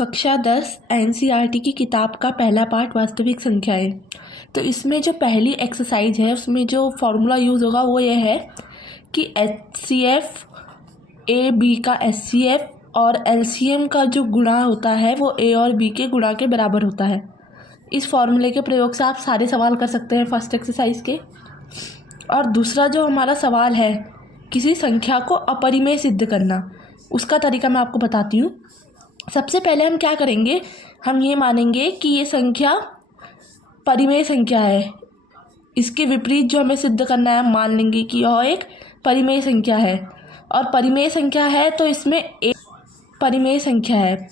कक्षा 10 एनसीईआरटी की किताब का पहला पार्ट वास्तविक संख्याएं। तो इसमें जो पहली एक्सरसाइज है उसमें जो फॉर्मूला यूज़ होगा वो ये है कि एचसीएफ ए बी का एचसीएफ और एलसीएम का जो गुणा होता है वो ए और बी के गुणा के बराबर होता है। इस फॉर्मूले के प्रयोग से आप सारे सवाल कर सकते हैं फर्स्ट एक्सरसाइज के। और दूसरा जो हमारा सवाल है किसी संख्या को अपरिमेय सिद्ध करना, उसका तरीका मैं आपको बताती हूँ। सबसे पहले हम क्या करेंगे, हम ये मानेंगे कि ये संख्या परिमेय संख्या है। इसके विपरीत जो हमें सिद्ध करना है हम मान लेंगे कि यह एक परिमेय संख्या है। और परिमेय संख्या है तो इसमें एक परिमेय संख्या है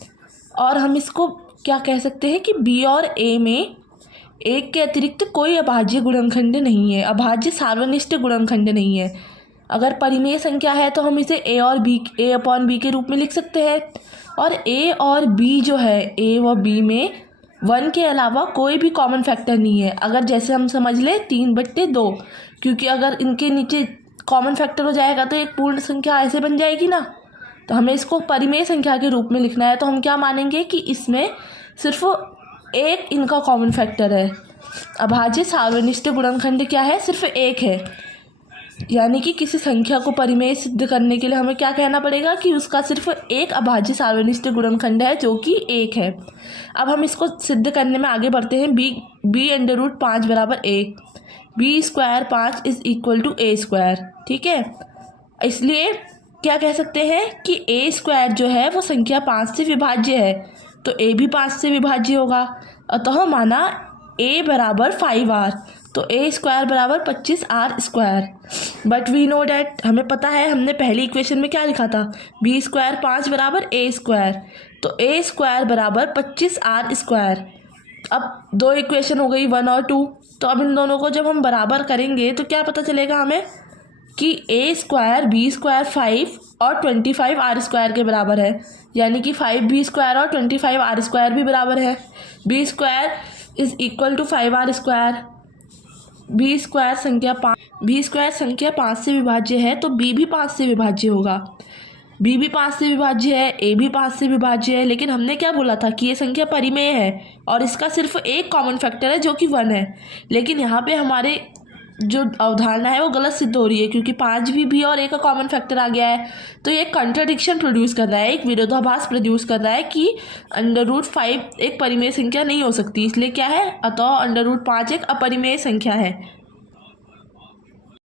और हम इसको क्या कह सकते हैं कि बी और ए में एक के अतिरिक्त कोई अभाज्य गुणनखंड नहीं है, अभाज्य सार्वनिष्ठ गुणनखंड नहीं है। अगर परिमेय संख्या है तो हम इसे ए और बी, ए अपॉन बी के रूप में लिख सकते हैं। और ए और बी जो है, ए व बी में 1 के अलावा कोई भी कॉमन फैक्टर नहीं है। अगर जैसे हम समझ लें 3/2, क्योंकि अगर इनके नीचे कॉमन फैक्टर हो जाएगा तो एक पूर्ण संख्या ऐसे बन जाएगी ना। तो हमें इसको परिमेय संख्या के रूप में लिखना है, तो हम क्या मानेंगे कि इसमें सिर्फ एक इनका कॉमन फैक्टर है। अभाज्य सार्वनिष्ठ गुणनखंड क्या है, सिर्फ एक है। यानी कि किसी संख्या को परिमेय सिद्ध करने के लिए हमें क्या कहना पड़ेगा कि उसका सिर्फ एक अभाज्य सार्वनिष्ठ गुणनखंड है जो कि एक है। अब हम इसको सिद्ध करने में आगे बढ़ते हैं। b/5 बराबर a, b² 5 is equal to a²। ठीक है, इसलिए क्या कह सकते हैं कि a² जो है वो संख्या 5 से विभाज्य है, तो a भी 5 से विभाज्य होगा। अतः माना a बराबर 5r, तो a² बराबर 25r²। But we know that, हमें पता है, हमने पहली इक्वेशन में क्या लिखा था, b² 5 बराबर a², तो a² बराबर 25r²। अब दो इक्वेशन हो गई 1 और 2, तो अब इन दोनों को जब हम बराबर करेंगे तो क्या पता चलेगा हमें कि a² b² 5 और 25r² के बराबर है। यानी कि 5b² और 25r² भी बराबर है। b² is equal to 5r²। b² संख्या 5 से विभाज्य है, तो b भी 5 से विभाज्य होगा। b भी 5 से विभाज्य है, a भी 5 से विभाज्य है। लेकिन हमने क्या बोला था कि ये संख्या परिमेय है और इसका सिर्फ एक कॉमन फैक्टर है जो कि 1 है। लेकिन यहाँ पे हमारे जो अवधारणा है वो गलत सिद्ध हो रही है, क्योंकि 5 भी और a का कॉमन फैक्टर आ गया है। तो ये कंट्राडिक्शन प्रोड्यूस कर रहा है, एक विरोधाभास प्रोड्यूस कर रहा है कि √5 एक परिमेय संख्या नहीं हो सकती। इसलिए क्या है, अतः √5 एक अपरिमेय संख्या है।